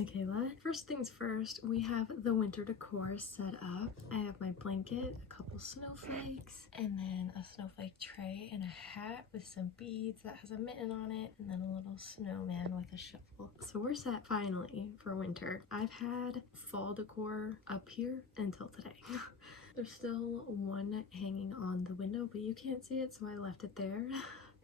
Michaela. First things first, we have the winter decor set up. I have my blanket, a couple snowflakes, and then a snowflake tray and a hat with some beads that has a mitten on it, and then a little snowman with a shovel. So we're set finally for winter. I've had fall decor up here until today. There's still one hanging on the window, but you can't see it, so I left it there.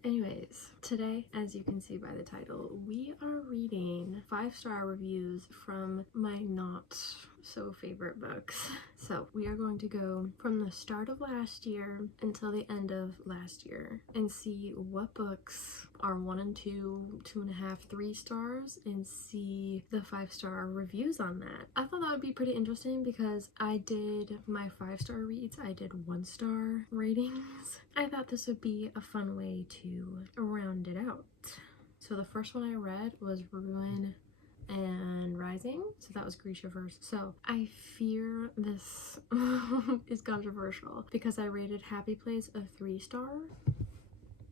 Anyways, today, as you can see by the title, we are reading 5-star reviews from my not so favorite books. So we are going to go from the start of last year until the end of last year and see what books are 1 and 2, 2.5, 3 stars, and see the 5-star reviews on that. I thought that would be pretty interesting because I did my 5-star reads, I did 1-star ratings. I thought this would be a fun way to round it out. So the first one I read was Ruin and Rising, so that was Grisha verse. So I fear this is controversial because I rated Happy Place a 3-star.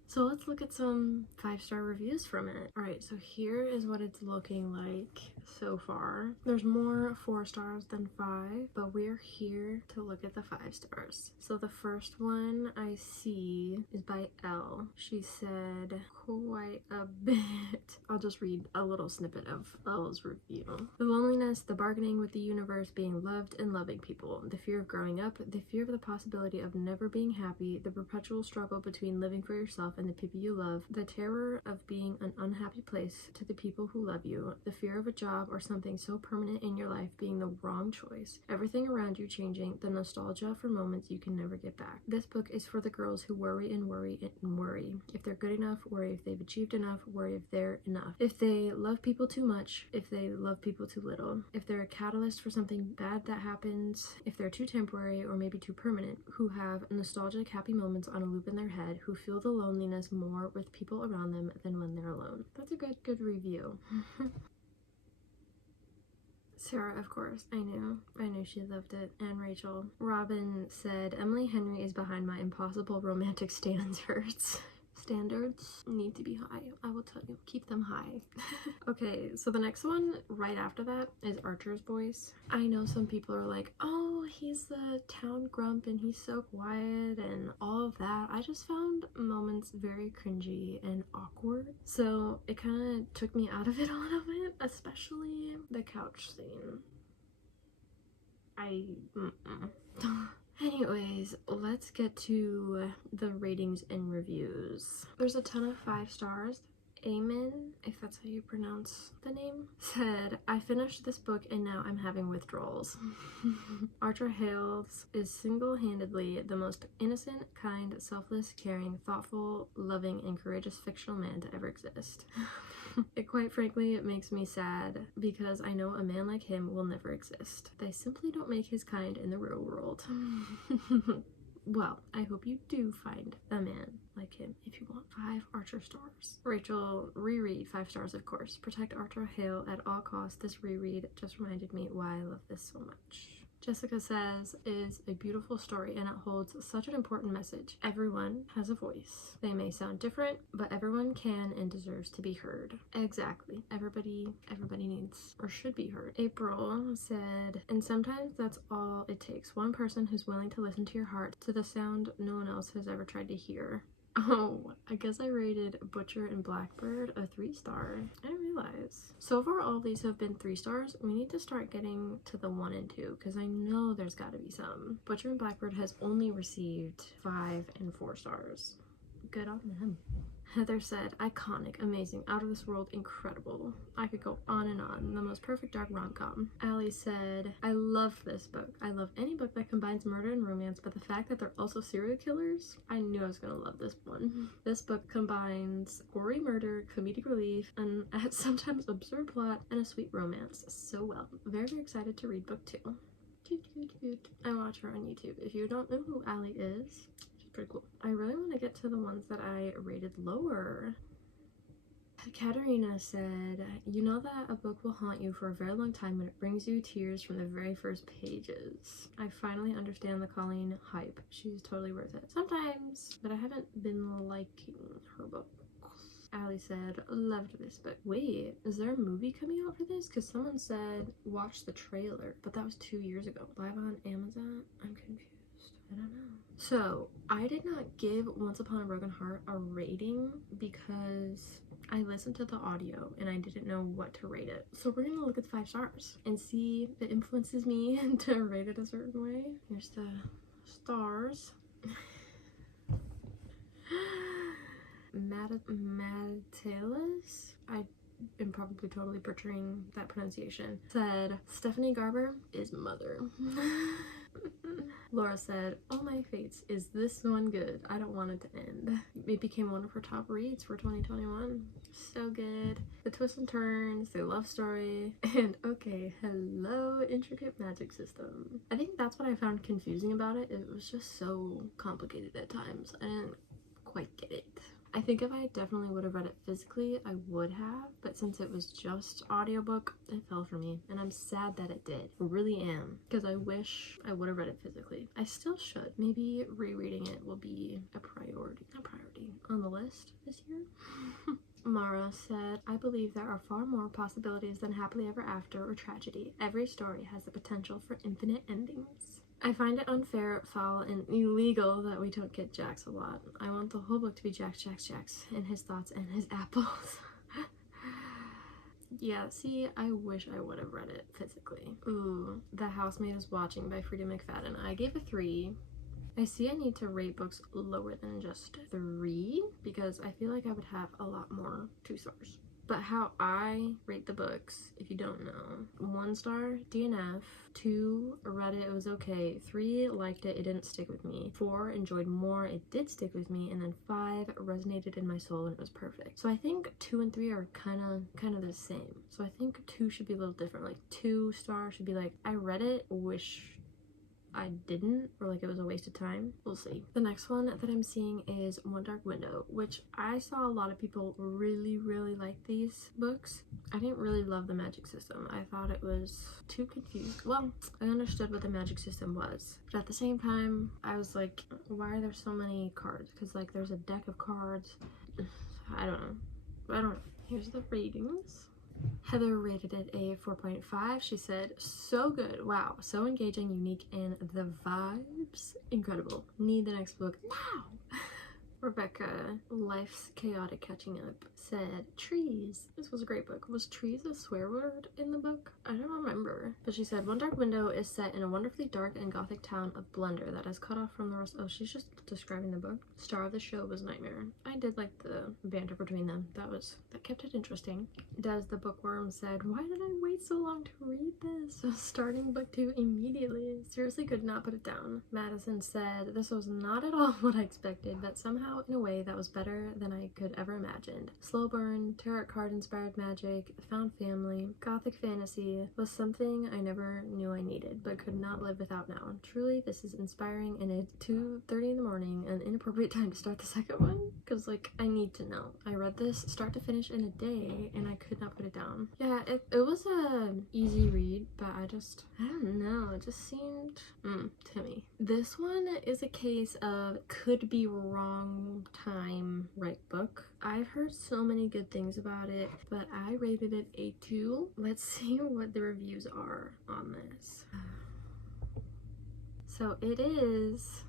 So let's look at some 5-star reviews from it. All right, so here is what it's looking like so far. There's more 4 stars than 5, but we're here to look at the 5 stars. So the first one I see is by Elle. She said quite a bit. I'll just read a little snippet of Elle's review. The loneliness, the bargaining with the universe, being loved and loving people, the fear of growing up, the fear of the possibility of never being happy, the perpetual struggle between living for yourself and the people you love, the terror of being an unhappy place to the people who love you, the fear of a job or something so permanent in your life being the wrong choice, everything around you changing, the nostalgia for moments you can never get back. This book is for the girls who worry and worry and worry. If they're good enough, worry if they've achieved enough, worry if they're enough. If they love people too much, if they love people too little. If they're a catalyst for something bad that happens, if they're too temporary or maybe too permanent, who have nostalgic happy moments on a loop in their head, who feel the loneliness more with people around them than when they're alone. That's a good review. Sarah, of course, I knew she loved it. And Rachel. Robin said, Emily Henry is behind my impossible romantic standards. Standards need to be high. I will tell you, keep them high. Okay, so the next one right after that is Archer's Voice. I know some people are like, oh, he's the town grump and he's so quiet and all of that. I just found moments very cringy and awkward, so it kind of took me out of it a little bit, especially the couch scene. Anyways, let's get to the ratings and reviews. There's a ton of 5 stars. Amen, if that's how you pronounce the name, said, I finished this book and now I'm having withdrawals. Archer Hales is single-handedly the most innocent, kind, selfless, caring, thoughtful, loving, and courageous fictional man to ever exist. It quite frankly makes me sad because I know a man like him will never exist. They simply don't make his kind in the real world. Well, I hope you do find a man like him if you want 5 Archer stars. Rachel, reread 5 stars, of course. Protect Archer Hale at all costs. This reread just reminded me why I love this so much. Jessica says, is a beautiful story and it holds such an important message. Everyone has a voice. They may sound different, but everyone can and deserves to be heard. Exactly. Everybody needs or should be heard. April said, and sometimes that's all it takes. One person who's willing to listen to your heart, to the sound no one else has ever tried to hear. Oh, I guess I rated Butcher and Blackbird a 3-star. I didn't realize. So far, all these have been 3 stars. We need to start getting to the 1 and 2 because I know there's got to be some. Butcher and Blackbird has only received 5 and 4 stars. Good on them. Heather said, iconic, amazing, out of this world, incredible. I could go on and on. The most perfect dark rom-com. Allie said, I love this book. I love any book that combines murder and romance, but the fact that they're also serial killers, I knew I was gonna love this one. This book combines gory murder, comedic relief, and sometimes absurd plot, and a sweet romance so well. Very, very excited to read book 2. Cute. I watch her on YouTube. If you don't know who Allie is, pretty cool. I really want to get to the ones that I rated lower. Katerina said, you know that a book will haunt you for a very long time when it brings you tears from the very first pages. I finally understand the Colleen hype. She's totally worth it. Sometimes, but I haven't been liking her books. Allie said, loved this book. Wait, is there a movie coming out for this? Because someone said watch the trailer, but that was 2 years ago. Live on Amazon? I'm confused. I don't know. So I did not give Once Upon a Broken Heart a rating because I listened to the audio and I didn't know what to rate it. So we're gonna look at the 5 stars and see if it influences me to rate it a certain way. Here's the stars. Matelas? I am probably totally butchering that pronunciation. Said, Stephanie Garber is mother. Laura said, oh my fates, is this one good? I don't want it to end. It became one of her top reads for 2021. So good. The twists and turns, the love story, and okay, hello, intricate magic system. I think that's what I found confusing about it. It was just so complicated at times. I didn't quite get it. I think if I definitely would have read it physically, I would have, but since it was just audiobook, it fell for me, and I'm sad that it did. I really am, because I wish I would have read it physically. I still should. Maybe rereading it will be a priority on the list this year. Mara said, I believe there are far more possibilities than happily ever after or tragedy. Every story has the potential for infinite endings. I find it unfair, foul, and illegal that we don't get Jax a lot. I want the whole book to be Jax, and his thoughts and his apples. Yeah, see, I wish I would have read it physically. Ooh, The Housemaid is Watching by Frida McFadden. I gave a 3. I see I need to rate books lower than just 3 because I feel like I would have a lot more 2 stars. But how I rate the books, if you don't know: 1 star, DNF. 2, read it, it was okay. 3, liked it, it didn't stick with me. 4, enjoyed more, it did stick with me. And then 5, resonated in my soul and it was perfect. So I think 2 and 3 are kind of the same. So I think 2 should be a little different. Like 2 stars should be like, I read it, wish I didn't, or like it was a waste of time. We'll see. The next one that I'm seeing is One Dark Window, which I saw a lot of people really like these books. I didn't really love the magic system. I thought it was too confused. Well, I understood what the magic system was, but at the same time, I was like, why are there so many cards? Because like there's a deck of cards. I don't know. Here's the ratings. Heather rated it a 4.5. She said, so good. Wow. So engaging, unique, and the vibes incredible. Need the next book now. Rebecca, Life's Chaotic Catching Up, said, trees. This was a great book. Was trees a swear word in the book? I don't remember. But she said, One Dark Window is set in a wonderfully dark and gothic town of Blunder that is cut off from the rest. Oh, she's just describing the book. Star of the show was Nightmare. I did like the banter between them. That kept it interesting. Des the Bookworm said, why did I wait so long to read this? Starting book 2 immediately. Seriously could not put it down. Madison said, this was not at all what I expected, but somehow in a way that was better than I could ever imagined. Slow burn, tarot card inspired magic, found family, gothic fantasy was something I never knew I needed, but could not live without now. Truly, this is inspiring, and it's 2:30 in the morning, an inappropriate time to start the second one, because like I need to know. I read this start to finish in a day, and I could not put it down. Yeah, it was a easy read, but I don't know, it just seemed to me. This one is a case of could be wrong time right book. I've heard so many good things about it, but I rated it a 2. Let's see what the reviews are on this. So it is,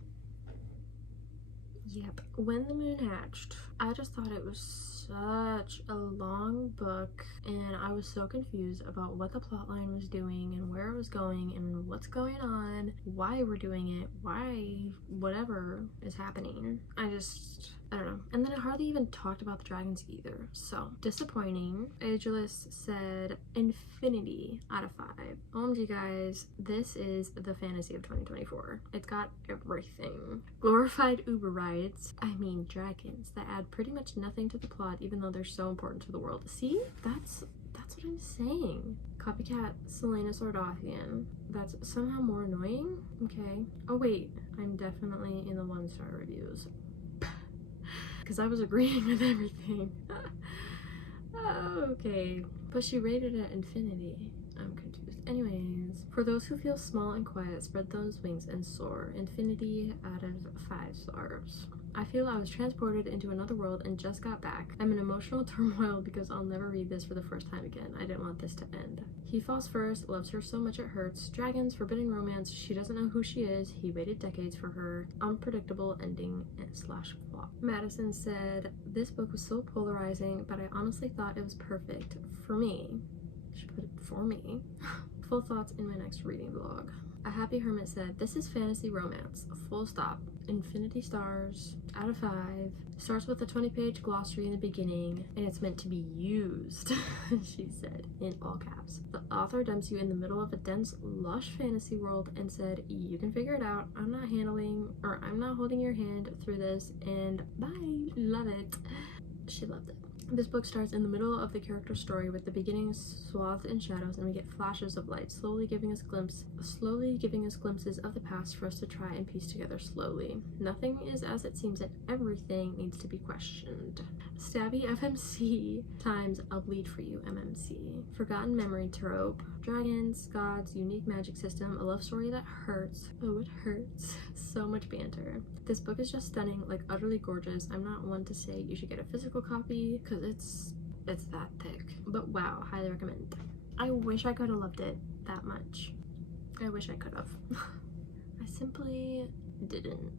yep, When the Moon Hatched. I just thought it was such a long book, and I was so confused about what the plot line was doing and where it was going and what's going on, why we're doing it, why whatever is happening. I don't know. And then it hardly even talked about the dragons either. So disappointing. Ageless said infinity out of 5. OMG guys, this is the fantasy of 2024. It's got everything. Glorified Uber rides, dragons that add pretty much nothing to the plot even though they're so important to the world. See? That's what I'm saying. Copycat Selena Sordothian. That's somehow more annoying? Okay. Oh wait, I'm definitely in the 1-star reviews. Because I was agreeing with everything. Okay. But she rated it infinity. I'm confused. Anyways, for those who feel small and quiet, spread those wings and soar. Infinity out of 5 stars. I feel I was transported into another world and just got back. I'm in emotional turmoil because I'll never read this for the first time again. I didn't want this to end. He falls first, loves her so much it hurts. Dragons, forbidden romance, she doesn't know who she is. He waited decades for her. Unpredictable ending / flop. Madison said, this book was so polarizing, but I honestly thought it was perfect for me. She put it for me. Full thoughts in my next reading vlog. A Happy Hermit said, this is fantasy romance, full stop. Infinity stars out of 5. Starts with a 20-page glossary in the beginning, and it's meant to be used, she said, in all caps. The author dumps you in the middle of a dense, lush fantasy world and said, you can figure it out. I'm not holding your hand through this, and bye. Love it. She loved it. This book starts in the middle of the character's story with the beginning swathed in shadows, and we get flashes of light, slowly giving us glimpses of the past for us to try and piece together slowly. Nothing is as it seems and everything needs to be questioned. Stabby FMC times I'll bleed for you MMC. Forgotten memory trope. Dragons, gods, unique magic system, a love story that hurts. Oh, it hurts. So much banter. This book is just stunning, like utterly gorgeous. I'm not one to say you should get a physical copy because it's that thick. But wow, highly recommend. I wish I could have loved it that much. I wish I could have. I simply didn't.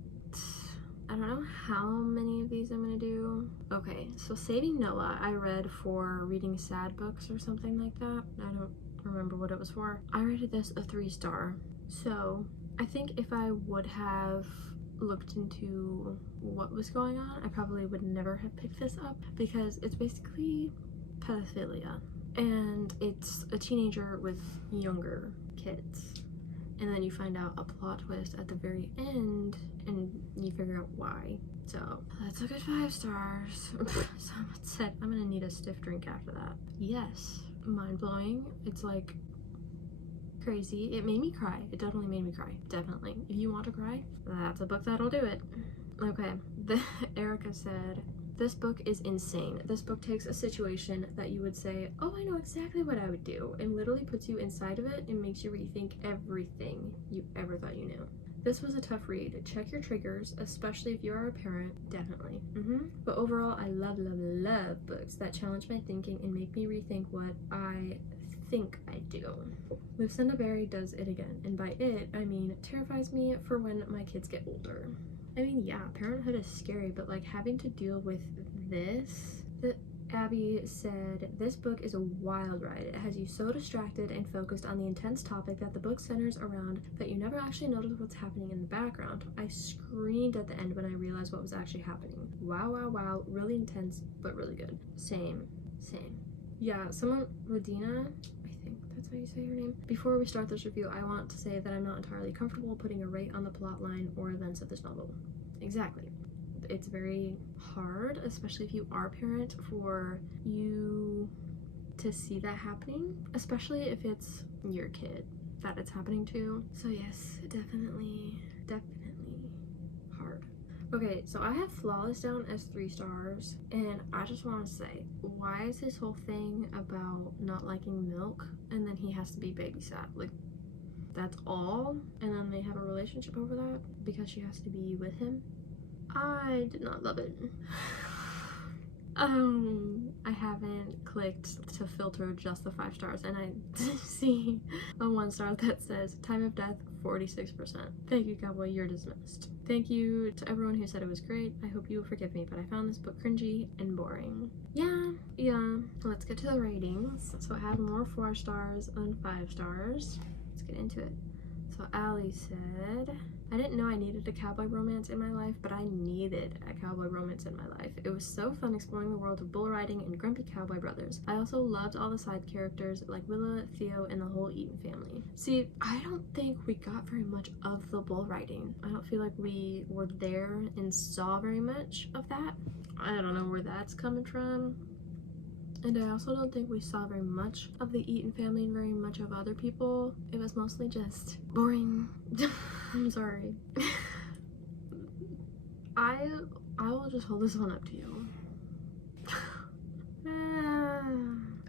I don't know how many of these I'm gonna do. Okay, so Saving Noah I read for reading sad books or something like that. I don't remember what it was for. I rated this a 3-star. So I think if I would have looked into what was going on, I probably would never have picked this up because it's basically pedophilia and it's a teenager with younger kids, and then you find out a plot twist at the very end and you figure out why. So that's a good 5 stars. Someone said I'm gonna need a stiff drink after that. Yes, mind-blowing. It's like crazy. It made me cry. It definitely made me cry. Definitely. If you want to cry, that's a book that'll do it. Okay. Erica said, this book is insane. This book takes a situation that you would say, oh, I know exactly what I would do, and literally puts you inside of it and makes you rethink everything you ever thought you knew. This was a tough read. Check your triggers, especially if you are a parent. Definitely. But overall, I love books that challenge my thinking and make me rethink what I think I do. Lucinda Berry does it again, and by it, I mean terrifies me for when my kids get older. I mean, yeah, parenthood is scary, but like having to deal with this. Abby said, this book is a wild ride. It has you so distracted and focused on the intense topic that the book centers around that you never actually notice what's happening in the background. I screamed at the end when I realized what was actually happening. Wow, really intense, but really good. Same. Yeah, Radina, I think that's how you say your name. Before we start this review, I want to say that I'm not entirely comfortable putting a rate on the plot line or events of this novel. Exactly. It's very hard, especially if you are a parent, for you to see that happening, especially if it's your kid that it's happening to. So yes, definitely hard. Okay, so I have Flawless down as 3 stars, and I just want to say, why is this whole thing about not liking milk and then he has to be babysat? Like, that's all? And then they have a relationship over that because she has to be with him? I did not love it. I haven't clicked to filter just the 5 stars, and I see a 1 star that says time of death 46%. Thank you, Cowboy, you're dismissed. Thank you to everyone who said it was great. I hope you will forgive me, but I found this book cringy and boring. Yeah. Let's get to the ratings. So I have more 4 stars than 5 stars. Let's get into it. So Allie said, I didn't know I needed a cowboy romance in my life, but I needed a cowboy romance in my life. It was so fun exploring the world of bull riding and grumpy cowboy brothers. I also loved all the side characters like Willa, Theo, and the whole Eaton family. See, I don't think we got very much of the bull riding. I don't feel like we were there and saw very much of that. I don't know where that's coming from. And I also don't think we saw very much of the Eaton family and very much of other people. It was mostly just boring. I'm sorry. I will just hold this one up to you.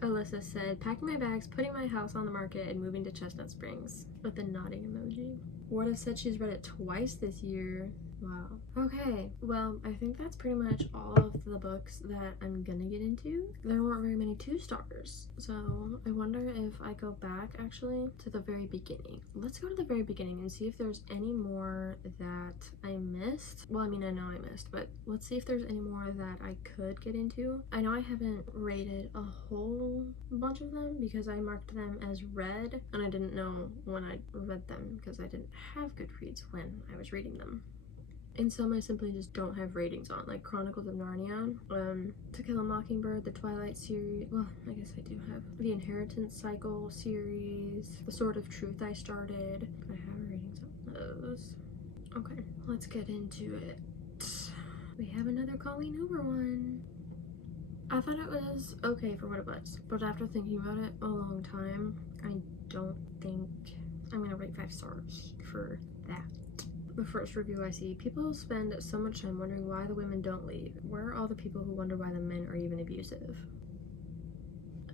Alyssa Melissa said, packing my bags, putting my house on the market, and moving to Chestnut Springs, with the nodding emoji. Ward has said she's read it twice this year. Wow. Okay, well, I think that's pretty much all of the books that I'm gonna get into. There weren't very many 2 stars, so I wonder if I go back actually to the very beginning. Let's go to the very beginning and see if there's any more that I missed. Well, I mean, I know I missed, but let's see if there's any more that I could get into. I know I haven't rated a whole bunch of them because I marked them as read, and I didn't know when I read them because I didn't have Goodreads when I was reading them. And some I simply just don't have ratings on, like Chronicles of Narnia, To Kill a Mockingbird, the Twilight series. Well, I guess I do have the Inheritance Cycle series, The Sword of Truth I started. I have ratings on those. Okay, let's get into it. We have another Colleen Hoover one. I thought it was okay for what it was, but after thinking about it a long time, I don't think I'm gonna rate 5 stars for that. The first review I see, people spend so much time wondering why the women don't leave. Where are all the people who wonder why the men are even abusive?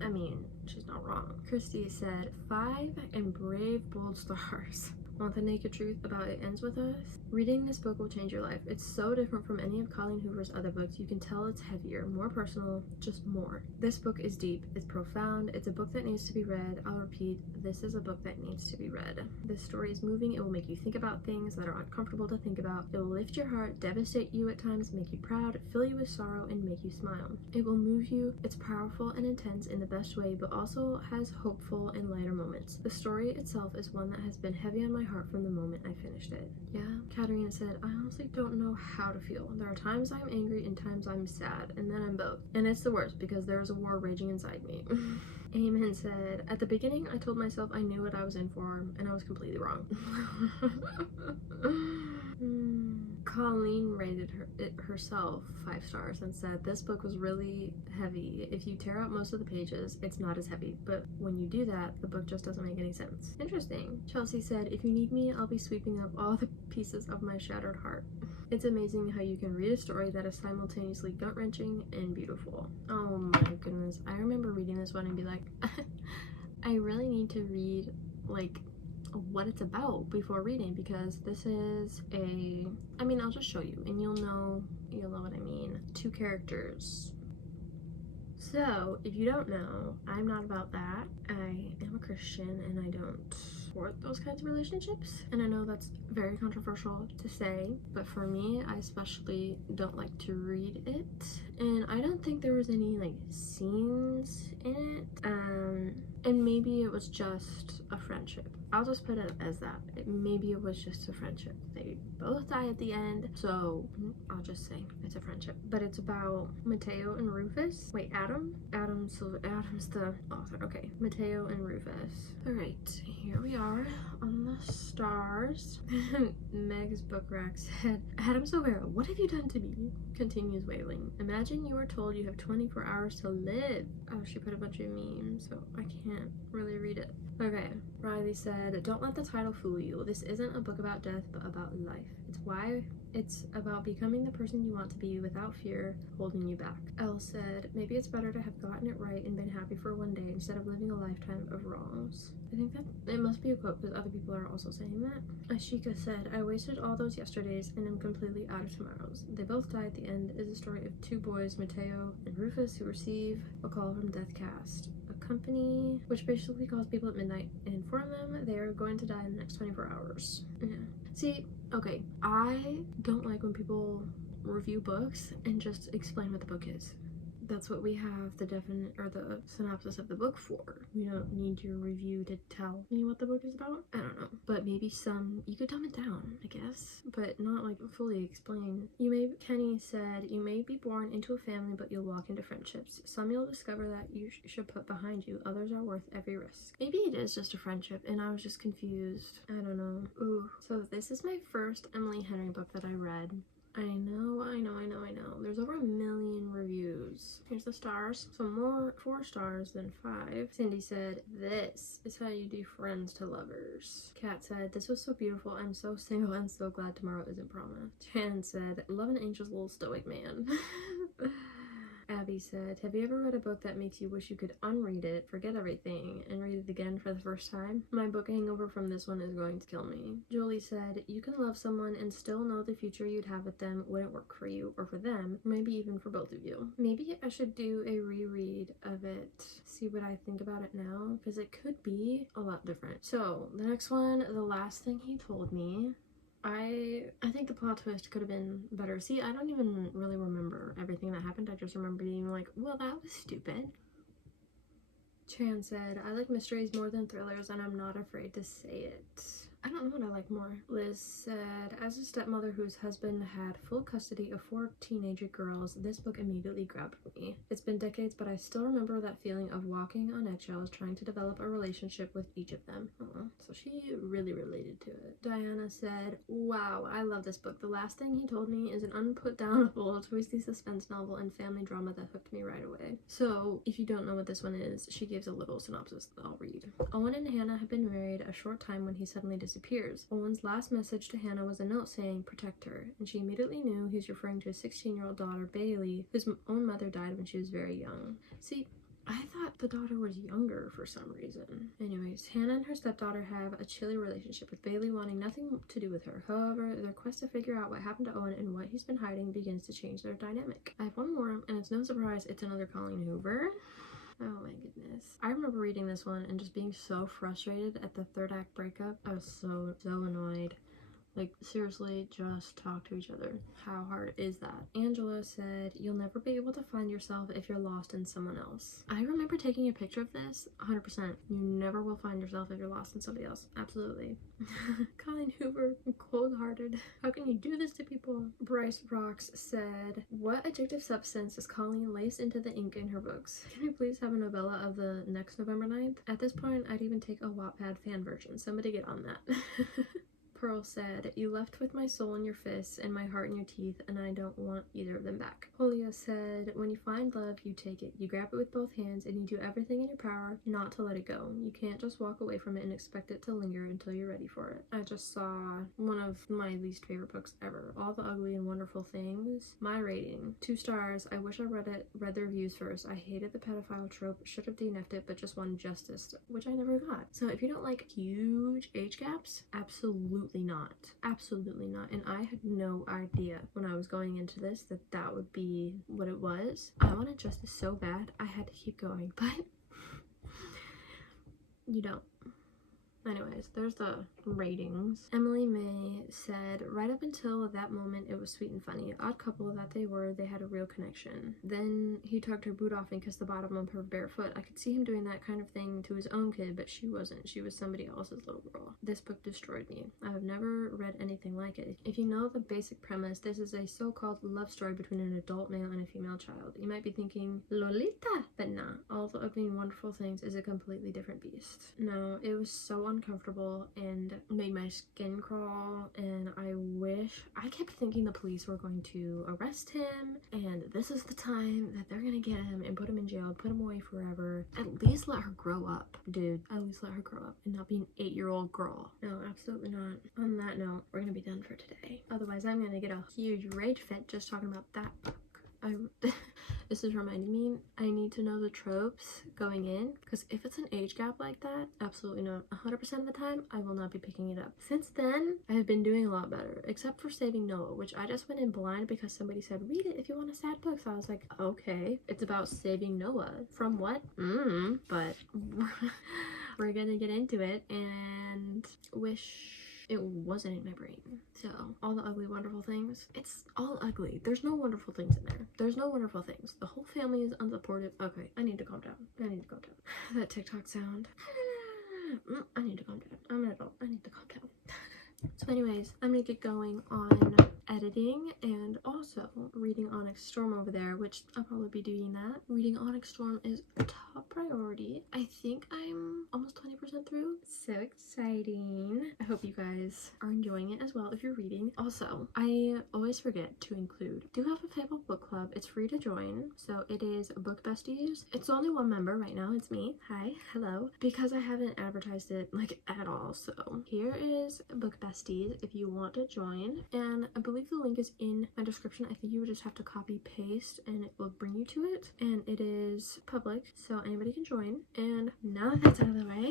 I mean, she's not wrong. Christy said, 5 and brave, bold stars. Want the naked truth about It Ends With Us? Reading this book will change your life. It's so different from any of Colleen Hoover's other books. You can tell it's heavier, more personal, just more. This book is deep, it's profound, it's a book that needs to be read. I'll repeat, this is a book that needs to be read. This story is moving, it will make you think about things that are uncomfortable to think about. It will lift your heart, devastate you at times, make you proud, fill you with sorrow, and make you smile. It will move you. It's powerful and intense in the best way, but also has hopeful and lighter moments. The story itself is one that has been heavy on my heart from the moment I finished it. Yeah, Katerina said, I honestly don't know how to feel. There are times I'm angry and times I'm sad, and then I'm both. And it's the worst because there is a war raging inside me. Amen said, at the beginning I told myself I knew what I was in for, and I was completely wrong. Colleen rated it herself 5 stars and said, this book was really heavy. If you tear out most of the pages, it's not as heavy, but when you do that, the book just doesn't make any sense. Interesting. Chelsea said, if you need me, I'll be sweeping up all the pieces of my shattered heart. It's amazing how you can read a story that is simultaneously gut-wrenching and beautiful. Oh my goodness. I remember reading this one and be like, I really need to read, like, what it's about before reading, because this is I mean, I'll just show you and you'll know what I mean. 2 characters. So, if you don't know, I'm not about that. I am a Christian and I don't support those kinds of relationships. And I know that's very controversial to say, but for me, I especially don't like to read it. And I don't think there was any, like, scenes in it. And maybe it was just a friendship. I'll just put it as that. Maybe it was just a friendship. They both die at the end, so I'll just say it's a friendship. But it's about Mateo and Rufus. Wait, Adam? Adam's the author. Okay, Mateo and Rufus. Alright, here we are on the stars. Meg's book rack said, Adam Silvera, what have you done to me? Continues wailing. Imagine you were told you have 24 hours to live. Oh, she put a bunch of memes, so I can't really read it. Okay, Riley said, don't let the title fool you. This isn't a book about death, but about life. It's about becoming the person you want to be without fear holding you back. Elle said, maybe it's better to have gotten it right and been happy for one day instead of living a lifetime of wrongs. I think that it must be a quote because other people are also saying that. Ashika said, I wasted all those yesterdays and am completely out of tomorrows. They both die at the end is a story of 2 boys, Mateo and Rufus, who receive a call from Deathcast, a company which basically calls people at midnight and inform them they are going to die in the next 24 hours. Yeah. See, okay, I don't like when people review books and just explain what the book is. That's what we have the synopsis of the book for. We don't need your review to tell me what the book is about. I don't know. But maybe you could dumb it down, I guess. But not like fully explain. Kenny said, you may be born into a family, but you'll walk into friendships. Some you'll discover that you should put behind you. Others are worth every risk. Maybe it is just a friendship and I was just confused. I don't know. Ooh. So this is my first Emily Henry book that I read. I know. There's over 1 million reviews. Here's the stars. Some more 4 stars than 5. Cindy said, this is how you do friends to lovers. Kat said, this was so beautiful. I'm so single and so glad tomorrow isn't promised. Jan said, love an anxious little stoic man. Abby said, have you ever read a book that makes you wish you could unread it, forget everything, and read it again for the first time? My book hangover from this one is going to kill me. Julie said, you can love someone and still know the future you'd have with them wouldn't work for you or for them, or maybe even for both of you. Maybe I should do a reread of it, see what I think about it now, because it could be a lot different. So the next one, the last thing he told me, I think the plot twist could have been better. See, I don't even really remember everything that happened. I just remember being like, well, that was stupid. Chan said, I like mysteries more than thrillers and I'm not afraid to say it. I don't know what I like more. Liz said, as a stepmother whose husband had full custody of 4 teenager girls, this book immediately grabbed me. It's been decades, but I still remember that feeling of walking on eggshells, trying to develop a relationship with each of them. So she really related to it. Diana said, wow, I love this book. The last thing he told me is an unputdownable, twisty suspense novel and family drama that hooked me right away. So if you don't know what this one is, she gives a little synopsis that I'll read. Owen and Hannah have been married a short time when he suddenly disappears. Owen's last message to Hannah was a note saying, protect her, and she immediately knew he was referring to his 16-year-old daughter, Bailey, whose own mother died when she was very young. See, I thought the daughter was younger for some reason. Anyways, Hannah and her stepdaughter have a chilly relationship, with Bailey wanting nothing to do with her. However, their quest to figure out what happened to Owen and what he's been hiding begins to change their dynamic. I have one more, and it's no surprise it's another Colleen Hoover. Oh my goodness. I remember reading this one and just being so frustrated at the third act breakup. I was so annoyed. Like, seriously, just talk to each other. How hard is that? Angela said, you'll never be able to find yourself if you're lost in someone else. I remember taking a picture of this, 100%. You never will find yourself if you're lost in somebody else. Absolutely. Colleen Hoover, cold-hearted. How can you do this to people? Bryce Rocks said, what addictive substance does Colleen lace into the ink in her books? Can we please have a novella of the next November 9th? At this point, I'd even take a Wattpad fan version. Somebody get on that. Pearl said, you left with my soul in your fists and my heart in your teeth, and I don't want either of them back. Julia said, when you find love, you take it. You grab it with both hands and you do everything in your power not to let it go. You can't just walk away from it and expect it to linger until you're ready for it. I just saw one of my least favorite books ever, All the Ugly and Wonderful Things. My rating, 2 stars. I wish I read the reviews first. I hated the pedophile trope, should have DNF'd it, but just won justice, which I never got. So if you don't like huge age gaps, absolutely not. Absolutely not. And I had no idea when I was going into this that that would be what it was. I wanted justice so bad, I had to keep going, but you don't. Anyways, there's the ratings. Emily May said, right up until that moment, it was sweet and funny. Odd couple that they were, they had a real connection. Then he tugged her boot off and kissed the bottom of her bare foot. I could see him doing that kind of thing to his own kid, but she wasn't. She was somebody else's little girl. This book destroyed me. I have never read anything like it. If you know the basic premise, this is a so-called love story between an adult male and a female child. You might be thinking, Lolita, but nah. All the Ugly and Wonderful Things is a completely different beast. No, it was so uncomfortable and made my skin crawl, and I kept thinking the police were going to arrest him and this is the time that they're gonna get him and put him in jail, put him away forever. At least let her grow up, dude. At least let her grow up and not be an 8-year-old girl. No, absolutely not. On that note, we're gonna be done for today. Otherwise, I'm gonna get a huge rage fit just talking about that book. This is reminding me, I need to know the tropes going in, because if it's an age gap like that, absolutely not. 100% of the time, I will not be picking it up. Since then, I have been doing a lot better, except for Saving Noah, which I just went in blind because somebody said, read it if you want a sad book. So I was like, okay, it's about saving Noah. From what? But we're gonna get into it and wish it wasn't in my brain. So, All the Ugly Wonderful Things. It's all ugly. There's no wonderful things in there. There's no wonderful things. The whole family is unsupportive. Okay, I need to calm down. I need to calm down. That TikTok sound. I need to calm down. I'm an adult. I need to calm down. So anyways, I'm gonna get going on editing and also reading Onyx Storm over there, which I'll probably be doing that. Reading Onyx Storm is a top priority. I think I'm almost 20% through. So exciting. I hope you guys are enjoying it as well if you're reading. Also, I always forget to include, do have a Fable book club. It's free to join. So it is Book Besties. It's only one member right now. It's me. Hi. Hello. Because I haven't advertised it like at all. So here is Book Besties if you want to join. And believe the link is in my description. I think you would just have to copy paste and it will bring you to it, and it is public so anybody can join. And now that that's out of the way,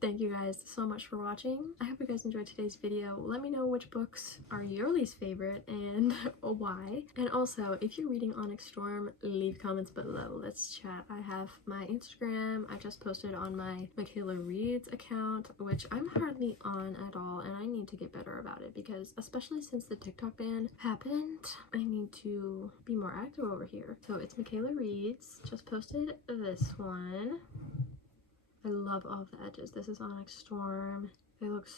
thank you guys so much for watching. I hope you guys enjoyed today's video. Let me know which books are your least favorite and why. And also, if you're reading Onyx Storm, leave comments below. Let's chat. I have my Instagram. I just posted on my Michaela Reads account, which I'm hardly on at all, and I need to get better about it because especially since the TikTok ban happened, I need to be more active over here. So it's Michaela Reads. Just posted this one. I love all of the edges. This is Onyx Storm. They look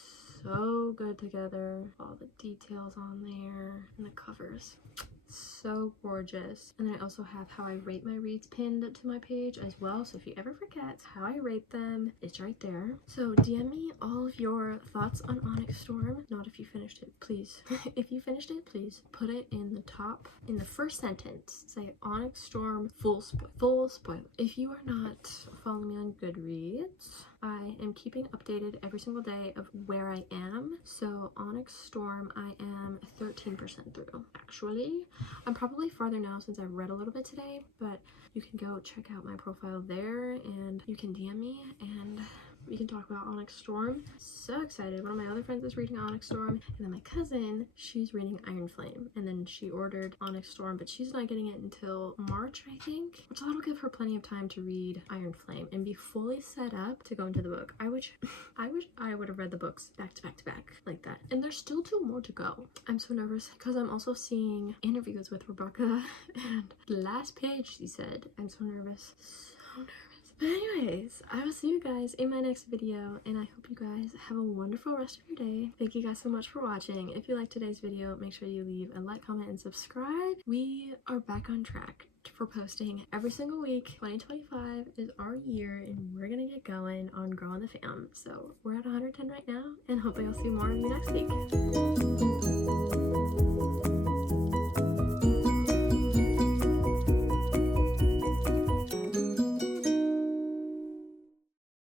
so good together. All the details on there and the covers. So gorgeous. And then I also have how I rate my reads pinned to my page as well, so if you ever forget how I rate them, it's right there. So DM me all of your thoughts on Onyx Storm. Not if you finished it, please. If you finished it, please put it in the top, in the first sentence, say Onyx Storm full spoil. If you are not following me on Goodreads, I am keeping updated every single day of where I am. So Onyx Storm, I am 13% through. Actually, I'm probably farther now since I've read a little bit today, but you can go check out my profile there and you can DM me and we can talk about Onyx Storm. So excited. One of my other friends is reading Onyx Storm, and then my cousin, she's reading Iron Flame, and then she ordered Onyx Storm, but she's not getting it until March, I think, which that'll give her plenty of time to read Iron Flame and be fully set up to go into the book. I wish I would have read the books back to back to back like that. And there's still 2 more to go. I'm so nervous because I'm also seeing interviews with Rebecca, and the last page she said, I'm so nervous. So nervous. But anyways, I will see you guys in my next video, and I hope you guys have a wonderful rest of your day. Thank you guys so much for watching. If you liked today's video, make sure you leave a like, comment, and subscribe. We are back on track for posting every single week. 2025 is our year, and we're gonna get going on growing the fam. So we're at 110 right now, and hopefully I'll see more of you next week.